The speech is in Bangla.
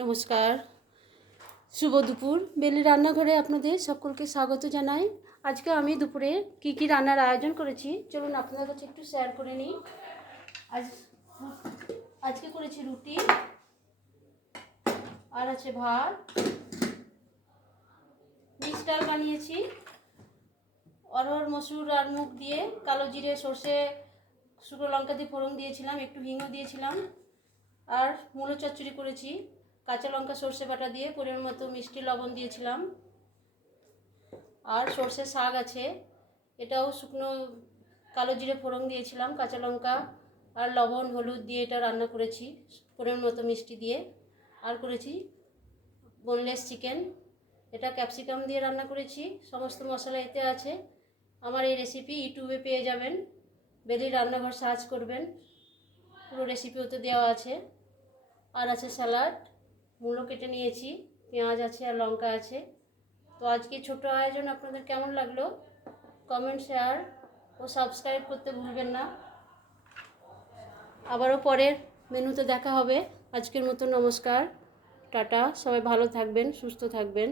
নমস্কার, শুভ দুপুর। বেলি রান্নাঘরে আপনাদের সকলকে স্বাগত জানাই। আজকে আমি দুপুরে কি রান্নার আয়োজন করেছি চলুন আপনাদের কাছে একটু শেয়ার করে নিই। আজকে করেছি রুটি, আর আছে ভাত, মিক্স ডাল বানিয়েছি, অরহর মসুর আর মুগ দিয়ে কালো জিরে সর্ষে শুকনো লঙ্কা দিয়ে ফোড়ন দিয়েছিলাম, একটু হিংও দিয়েছিলাম। আর মূলো চচ্চড়ি করেছি, কাঁচা লঙ্কা সর্ষে বাটা দিয়ে পরিমাণ মতো মিষ্টি লবণ দিয়েছিলাম। আর সর্ষে শাক আছে, এটাও শুকনো কালো জিরে ফোড়ন দিয়েছিলাম, কাঁচা লঙ্কা আর লবণ হলুদ দিয়ে এটা রান্না করেছি পরিমাণ মতো মিষ্টি দিয়ে। আর করেছি বোনলেস চিকেন, এটা ক্যাপসিকাম দিয়ে রান্না করেছি, সমস্ত মশলা এতে আছে। আমার এই রেসিপি ইউটিউবে পেয়ে যাবেন, বেলি রান্নাঘর সার্চ করবেন, পুরো রেসিপি ওতে দেওয়া আছে। আর আছে স্যালাড, মূলো কেটে নিয়েছি, পেঁয়াজ আছে আর লঙ্কা আছে। তো আজকে ছোট আয়োজন আপনাদের কেমন লাগলো কমেন্ট, শেয়ার ও সাবস্ক্রাইব করতে ভুলবেন না। আবারও পরের মেনুতে দেখা হবে। আজকের মতো নমস্কার, টাটা। সবাই ভালো থাকবেন, সুস্থ থাকবেন।